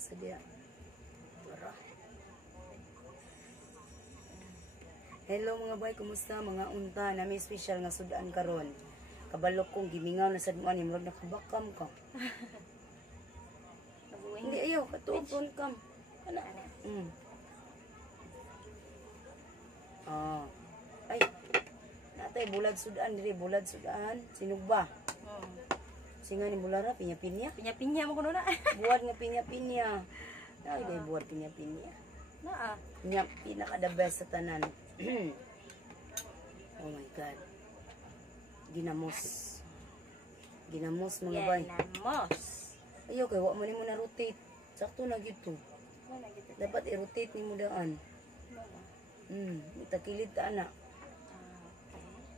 sa dia. Tara. Hello mga bay, kumusta mga unta? Nami special nga sudan karon. Kabalok kong gimingaw na sa duman, murag nakabakam ka. Hindi ayaw, katuon kam. Ana. Ay. Natay bulad sudan diri, bulad sudan. Sinugba. Singa ni bulara pinya-pinya. Pinya-pinya mo kuno na. Buat nga pinya-pinya. Ay, day buat pinya-pinya. Naa. Nya pinaka the best sa tanan. Oh my god. Ginamos. Ginamos mga bay. Ginamos. Ayaw kay wa man nimo na rotate. Sakto na gito. Dapat i-rotate nimo daan. Itakilid ta ana.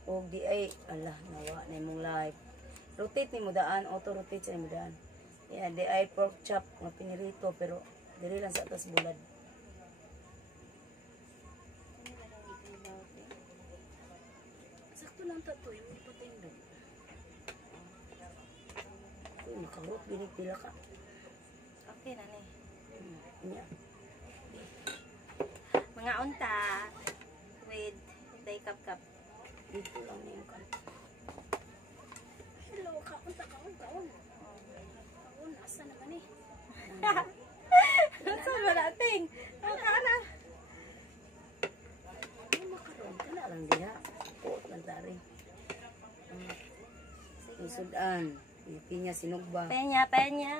Og di ay ala nawa na imong life. Rotate nimo daan, auto rotate sa nimo daan. Yan, di ay pork chop nga pinirito pero dili lang sa atas bulad. Sakto lang ta to, yung ipatindog. Uy, makarot binig pila ka. Okay na ni. Inya. Mga unta with day kap-kap. Dito lang na yung kan. Hello, kaon. Kaon, asa naman eh. Saan ba nating? Ana. Ay, makaroon ka na lang diha. Puot lang tari. Sudan. Pinya sinugba. Penya.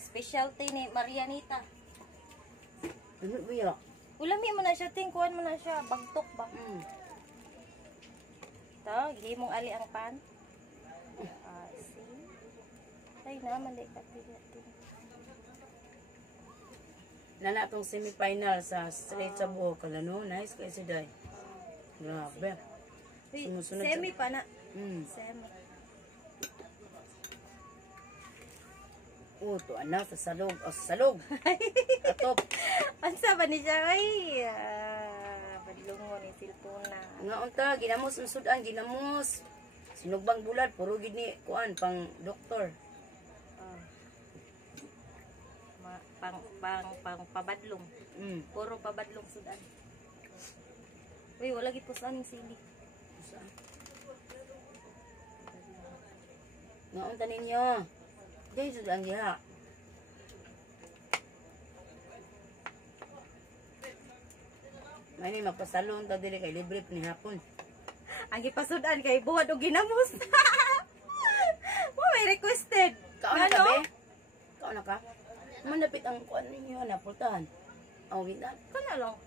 Specialty ni Marianita. Ano ba yun? Ulami mo na siya, tingkuhan mo na siya, bagtok ba? Ito, hindi mong ali ang pan. See? Ay naman, di ka Nana tong semifinal sa straight sa buhok. Kalano, nice kayo si Day. Grabe. Sumusunod semi pa na. Semi. To anak sa salog. Salog. Atop. Ansa ba ni siya? Ay, padlungo ni silpuna. Nga unta, ginamos ang sudan, ginamos. Sinugbang bulad, puro gini, kuan, pang doktor. Pang pabadlong. Puro pabadlong sudan. Uy, wala gipusan yung sili. Nga unta ninyo. Dahil sudan giha. May ni magpasalon ta dili kay libre ni hapon. Ang gipasudan kay buhat og ginamos. Mo may requested. Kaon na ka be? Kaon na ka? Manapit ang kuan ninyo na pultahan. Ang winan. Kana lang.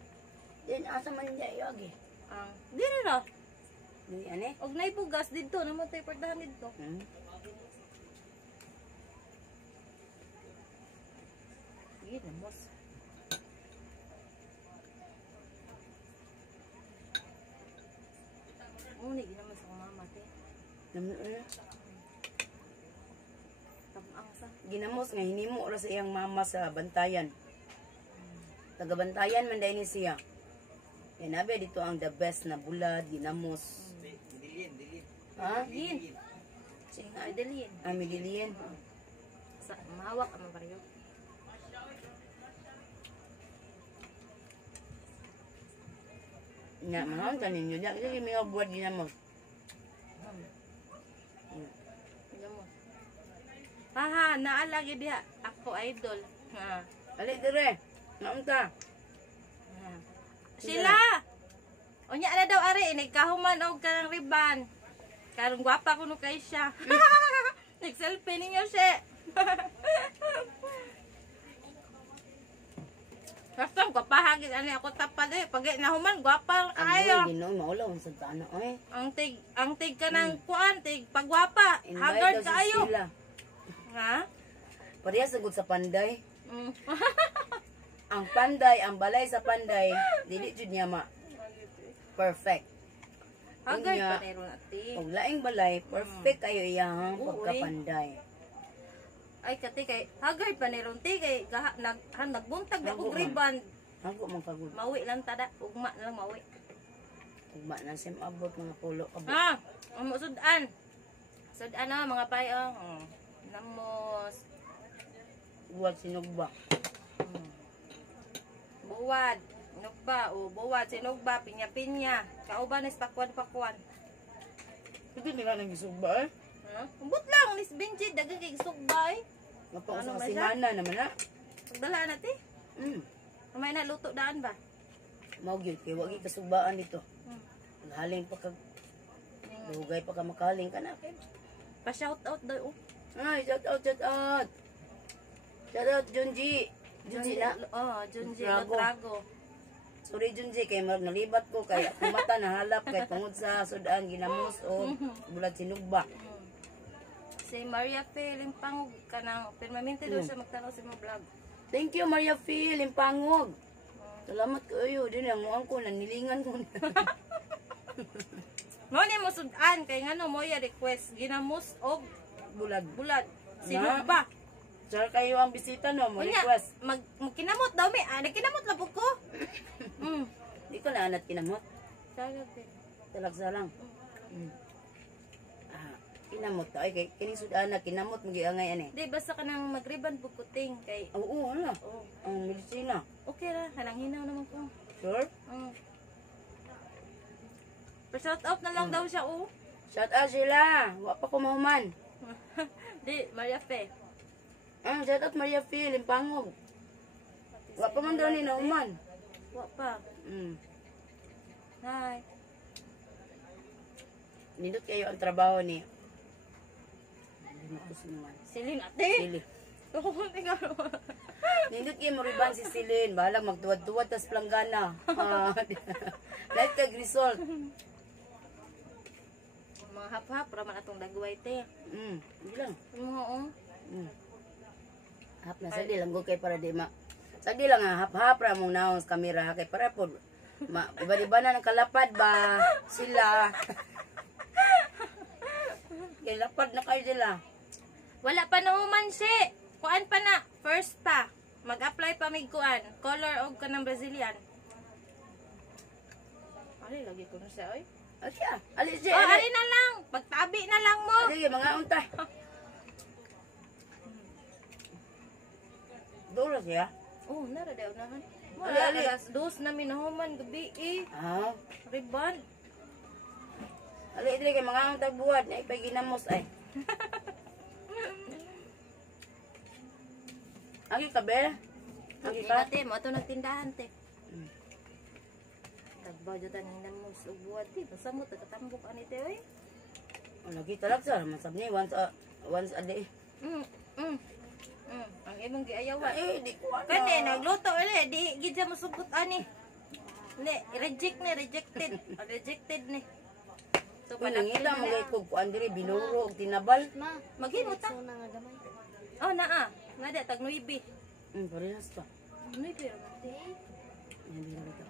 Din asa man niya iyagi. Dili na. Dili ane? Og naipugas didto namatay pordahan didto. Ginamos. Muni ginamos sa mama te. Tabang sa. Ginamos nga hinimo ra sa iyang mama sa bantayan. Taga-bantayan man dai ni siya. Yan abe dito ang the best na bulad, ginamos. Dilin. Ha? Dilin. Singa Dilin. Midilien. Sa mahawak ang baryo. Nya mahal tanin nyo. Nya kasi may buat ginamos. Ginamos. Haha, naalagi dia. Ako idol. Ha. Ali dire. Naunta. Sila. Unya na daw ari nagkahuman og kanang riban. Karong gwapa kuno kay siya. Nag-selfie ninyo siya. Kasam ko pahagit ani ako tapad pag nahuman gwapa kayo. Ay, Ginoo maulaw sa tana oy. Ang tig kanang kuan tig pagwapa. Hagard kayo. Ha? Pareha sagud sa panday. Ang panday, ang balay sa panday, dili jud niya ma perfect. Hagard pa nero natin. Og laing balay, perfect kayo iyang pagkapanday. Ay kati kay hagard pa ni Ronti kay nagbuntag na kog ribbon. Hago man kagud. Mawi lang tada, ugma na lang mawi. Ugma na sim abot mga pulo abot. Amo sudan. Sudan na mga payo. Namos. buwad sinugba. Buwad, nugba, o buwad, sinugba, pinya-pinya. Kauban is pakwan-pakwan. Hindi nila nang isugba eh. Umbot lang, Miss Benji, dagang kay sugbay. Mapang Ano sa ba siya? kasinana naman na. Pagdala natin. Kamay na luto daan ba? Maugyod kay wagi kasugbaan dito. Hmm. Haling pa kag dugay pa ka makaling ka na. Pa-shout out daw. Ay, shout out, shout out. Shout out, Junji. Junji na. Oh, Junji Trago. Lotrago. Sorry, Junji, kay nalibat ko. Kay ako mata nahalap. Kay tungod sa sudan, ginamos o bulad sinugba. Si Maria Fe Limpangog kanang permanente daw siya magtanaw sa mga vlog. Thank you, Maria Phil, Limpangog. Salamat kayo. Din ang muang ko, nanilingan ko. Mo ni mo sudan kay ngano mo ya request ginamos og Bulad. bulad. Sinugba. Sir, kayo ang bisita, no? Mo Unya, request. magkinamot daw mi. Nagkinamot lang po ko. Di ko na anat kinamot. Sagad din. Talagsa lang. Kinamot ta. Ay, kay kining sudan na kinamot, magiangay ani. Di basta ka nang magriban po kuting kay Oo, ano? oh, Ang medisina. okay ra kanang hinaw naman ko. Sure? Pa-shout out na lang daw siya oh. Shout out sila. Wa pa ko mahuman. Di, Maria Fe. Shout out Maria Phil, Limpangog. Wa pa man daw ni nauman. Wa pa. Hi. Nindot kayo ang trabaho ni. Hindi mo kusunungan. Silin ate. Sili. Oo, tingaro. Nindot kayo moriban si Silin. Bahala magtuwad-tuwad tas planggana. Lahat kag result. Mga hap-hap, raman atong dagway te. Hindi lang. Oo. Hap na sagdi lang ko kay para di ma. Sagdi lang ha, hap-hap ra mong naong sa kamera kay para po iba-iba na ng kalapad ba sila. Kay lapad na kayo sila. Wala pa nauman siya. Kuan pa na. First pa. Mag-apply pa mig kuan. Color og kanang Brazilian. Ali, lagi ko na siya, oy. Asya, alis siya. Oh, ali na lang. Pagtabi na lang mo. Sige, mga unta. Dolo siya. Oh, nara daw naman. Ali, Wala, ali. alas 2 na minahuman gabi eh. Riban. Ali, dili kay mga unta buhat. Na ipay ginamos ay. Agi ka, Bel? Agi Di ka? ate, mo ito nagtindahan te. Tagbaw dyan tanin mo sa buwan te. Basta mo, tagatambok ani te oy. Lagi talak sa. Masab ni, once a day. Ang imong giayawan. Ay, di ko ano. Kani, nagluto ulit. Di, gidya mo sugot ani. Ni, rejected. Rejected ni. So, Kung nangita mo gay kog kuan diri binuro og tinabal. maghimo ta. Oh, naa. Nada, tag 9. Parehas to. 9 ra te. Yan dira bitaw.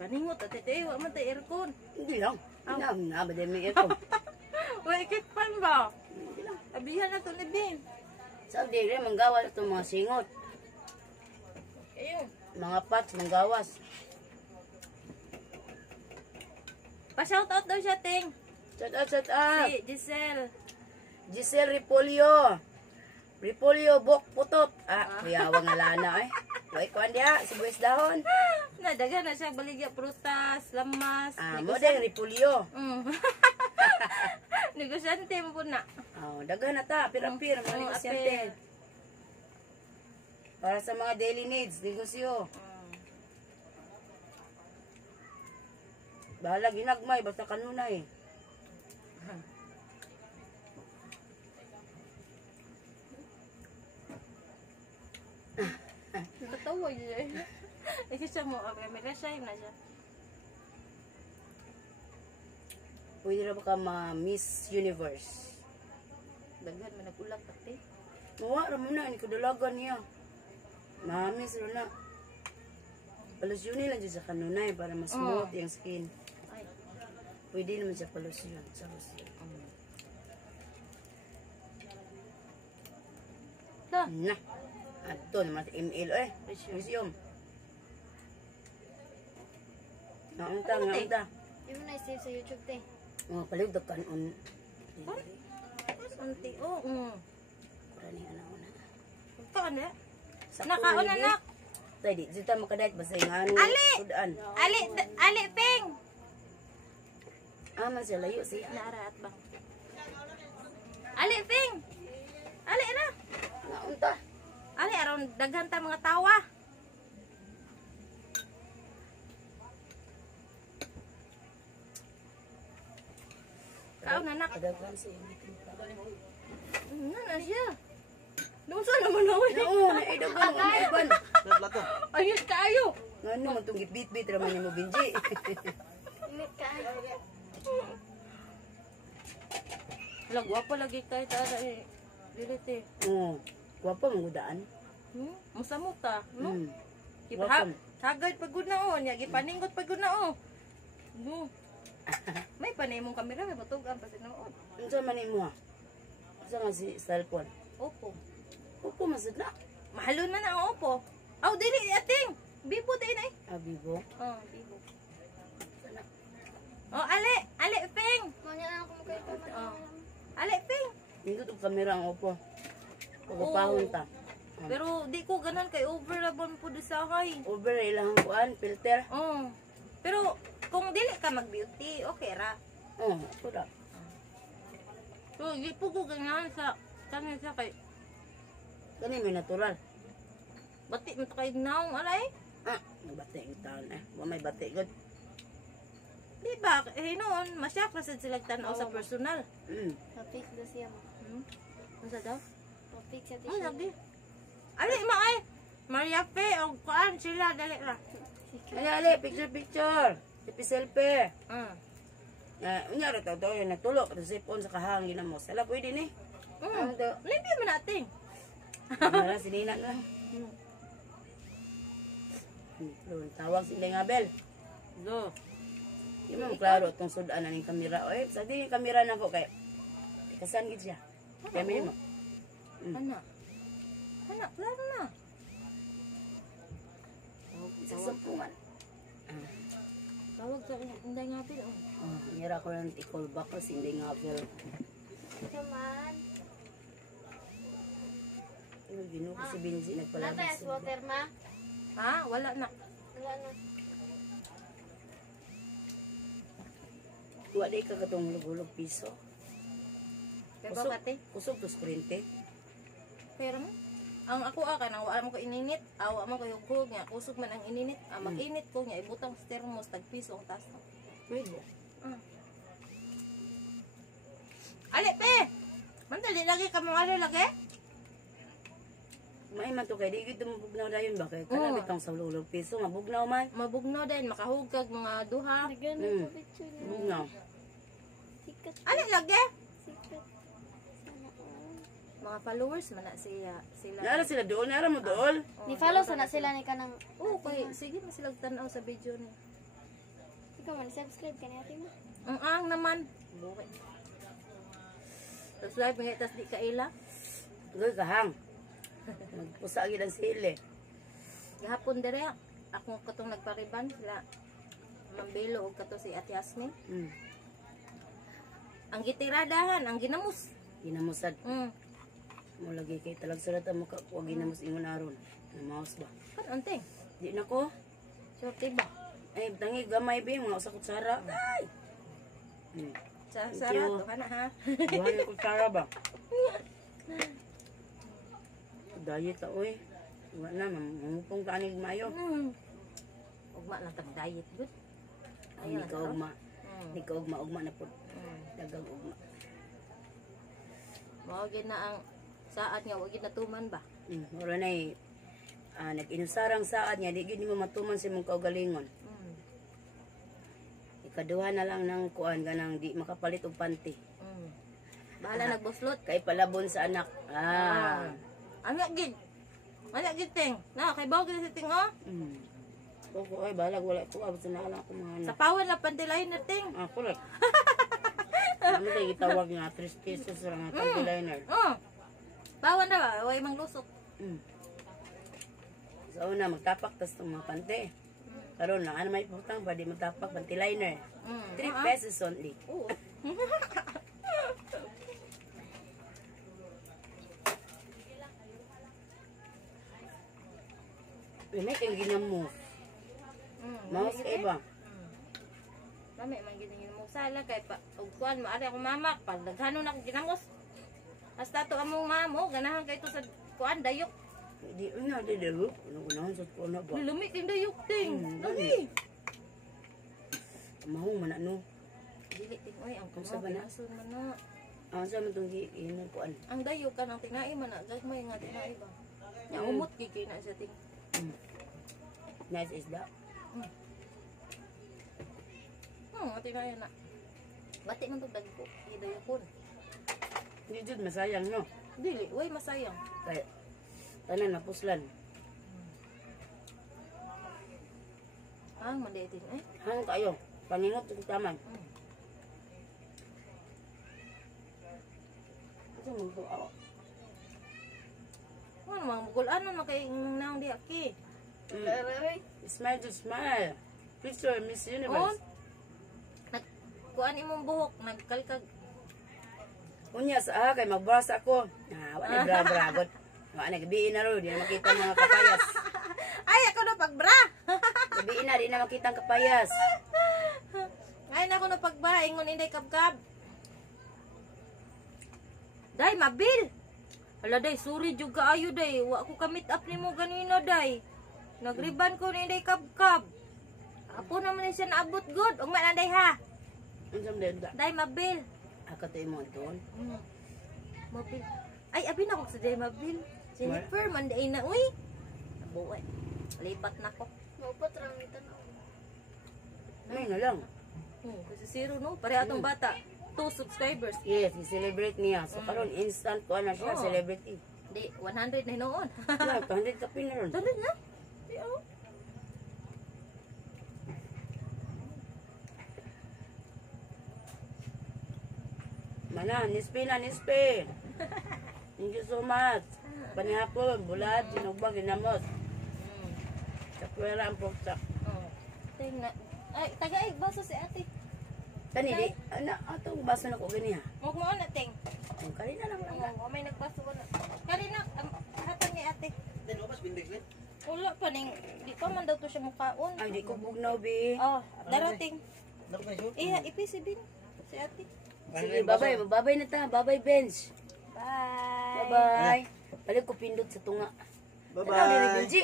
Kaningot, ate te, wa man te aircon. Hindi lang. Na ba din may ito. Uy, ikitpan ba? Hindi lang. Abihan na to ni Bin. Sa diri manggawas itong mga singot. Ayun. Mga pots manggawas. Pa-shoutout daw siya, Ting. Shout out, shout out. Si Giselle. Giselle Repolyo. Repolyo bok putot. Kuyawang nga lana eh. Wait ko andiya, sibuyas dahon. Nadaga na siya baligya prutas, lamas. Mo din repolyo. Negosyante mo po na. Daghan na ta, pira-pira mga negosyante. Para sa mga daily needs, negosyo. Bahala ginagmay, basta kanunay. Tatawa niya. Kasi siya mo, may resign na siya. Pwede na ba ka ma-Miss Universe? Daghan, may nag-ulang pati. Mawa, ramo na, hindi ko dalagan niya. Ma-Miss ro na. Palusyon lang dyan sa kanunay para mas smooth yung skin. Ay. Pwede naman siya palusyon. Sa palusyon. Da. Na. Ato naman sa email eh. Resume. Naunta, Ano, te? naunta. Hindi mo na-save sa YouTube, te. Palig da kanon. Santi, oh. Kurani ana una. Ka, ko ano? Sakto Nakaon na, anak. Tay, di dito makadayat basta yung ano. Ali! Sudan. Ali ping. Aman siya, layo siya. Naaraat bang? Ali ping. Ali na. Naunta. Ali aron daghan ta mga tawa. Kaon anak. Kadaghan siya. Na siya. Numusta naman ako. Oo, naidagan. Naiban. Plato. Ayos kaayo. Nga ano, matungit bit-bit raman yung mo, Benji. Init ka. Hala, guwapo lagi kayo tara eh. Dilit eh. Oo. Guwapa mong gudaan. Musamo ta, no? Hmm. Ipa hagad pagod na oh, nya gipaningot pagod na oh. No. May panay mong kamera may batugan pa sinood. Unsa man imo ha? Unsa nga si cellphone? Opo. Upo masud na. Mahalon man ang opo. Aw dili ating. Bibo day na eh. Abibo. Oh, bibo. Oh, ali ping. Maunya na ako makayo pa man. Oh. Ali ping. Dito tong kamera ang upo. Pagpahon ta. Pero di ko ganan kay overlabon po di sa hay. Over ilang kuan filter. Oh. Pero kung dili ka mag-beauty, okay ra. Oh, ako ra. So, di po ko ganyan sa kanya sa kay Kani may natural. bati mo to kay naong alay. Ah, nabate yung taon eh. Wa may bate gud. Di ba? Eh noon, masyak na sila tanaw sa personal. Topic do siya mo. Ano sa daw? Topic sa Ay, tissue. lagi. Ali, maay. Maria Pe, o kuan sila, dali ra. Ali, picture. Selfie. Unya ra taw daw yung natulog sa sipon sa kahangin na mo. Sala pwede ni. Ano daw? Limpyo mo natin. Mara sinina na. Tawag si Inday Abel. Go. Di mo klaro itong sudan na ng kamera. Oy, sa di yung kamera na ko kay kasan gid siya. Kaya may mo. Anak. Anak, klaro na. Isa sa pungan. Tawag sa Inday nga pil. Nira ko lang i-call back ko si Inday Abel. Come on. Gino ko si Benji Wala nagpalabas. tayo sa water ma. Ha? Wala na. Wala na. Wa day ka katong lugulog piso. Pero pati. Kusog to sprinte. Pero mo. Ang ako nang wala mo ko ininit, awa mo ko hugog niya, kusog man ang ininit, mag-init ko niya, ibutang sa thermos, tagpiso ang taas. Pwede. Ali, pe! Mandali lagi ka mga ano lagi? May man to kay di gid mabugnaw dayon ba kay kana bitang sa lugulog piso mabugnaw man. Mabugno din, makahugag mga duha. Nagano ko picture niya. Bugnaw. Sikat. Ali lagi? Sikat. Sana all. Mga followers man na sila. Nara sila doon, nara mo doon. Ni follow sana sila ni kanang Okay, sige na sila tanaw sa video ni. ikaw man subscribe ka ni ate mo. Ang naman. Buhay. Tapos live nga tas di kaila. Goy kahang. Magpusa gid ang sili. Gahapon dire ako katong nagpariban sila. Mambelo og kato si Ate Asmin. Ang gitiradahan, ang ginamos. Ginamusad. Mo lagi kay talag sulat mo ka wa ginamos ingon aron. Na mouse ba? Kan anteng. Di na ko. Sorte ba? Ay tangi gamay ba mga usa kutsara. Ay. Sa Thank sarap you. to kana ha. Buhay na kutsara ba? Diet ta oy. Wa na mamupong ka anig mayo. Ugma lang tag diet good. Ay ka ugma. Ni ka ugma na pud. Dagang ugma. Mao gid na ang saat nga wa gid natuman ba. Ora nay nag-inusarang saad niya di gid nimo matuman sa imong kaugalingon. Ikaduha na lang ng kuan ganang di makapalit og panty. Bahala nagbuslot. Kay palabon sa anak. Ana gid. Ana gid ting. Na kay bawo gid si ting oh. Koko ay balag wala ko abot sa anak ko mga Sa anak. pawan la pantilay na ting. Correct. Ano kay gitawag nga 3 pieces ra nga panty liner. Pawan na ba? Way mang lusok. Sa una magtapak tas tong mga panty. Karon lang ano may putang pa di magtapak panty liner. 3 pesos only. Oo. May kang ginamo. Maos kay ba? Mami, man giningin mo sala kay pa ug kuan maari akong mama pag daghanon ako ginamos. Hasta to among mamo ganahan kay to sa kuan dayok. Di una di dero. Ano kunaon sa ko na ba? Lumi ting dayok ting. Lagi. Mahong man ano. Dili ting oy ang Unsa ba na? kumason man na. Ang sa man tong giinon kuan. Ang dayok ka nang tinai man na gagmay nga tinai ba. Nya umot gigay na sa ting. Nice isda. Tinai na. Bati man tong dagko. Idayokon. Hindi jud masayang no. Dili, way masayang. Kay tanan napuslan. Ang manditin eh. Hang kayo. Paningot sa taman. Ito mo to ako. Ano mga mugulan na kay naong di aki. Smile to smile. Picture Miss On. Universe. Kuan imong buhok nagkalkag. Unya sa kay magbasa ako. Wala bra-bragot. Wala gabi na ro, di na makita mga kapayas. Ay ako na pagbra. Gabi na di na makita ang kapayas. Ay na ako na pagbra ingon inday kabkab. Day mabil. Hala day sorry jud kaayo day. Wa ko ka meet up nimo ganina day. Nagriban ko ni inday kabkab. Apo naman siya naabot good. Ug man day ha. Unsam din da? Day mabil. Ako to imo ton. Mabil. Ay abi na ko sa day mabil. Jennifer man day na uy. Buway. Lipat na ko. Maupat rang tanaw. Ay na lang. Kasi zero no. Pare atong bata. 2 subscribers. Yes, i-celebrate niya. So karon instant ko na siya Oo. celebrity. Di 100 na noon. Yeah, 200 ka pin na ron. Dali na. Di oh. Mana, nispe na nispe. Thank you so much. Panihapon, bulad, sinugbang, ginamos. Kapuera ang pork chop. Oh. Tingnan. Ay, tagay baso si ate. Tani di, ana, atong baso na ko gani ha. Mo mo na ting. Ang kanina lang lang. Oh, may nagbaso ko na. Kanina hatan ni ate. Wala pa ning di pa man daw to siya mukaon. Ay, di ko bugnaw, bi. Oh, darating. Iya, ipisibin si ate. Sige, babay. Babay na ta. Babay, bench. Bye. Bye-bye. Balik ko pindot sa tunga. Bye-bye. Benji.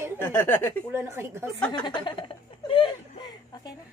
Pula na kay gas. Okay na.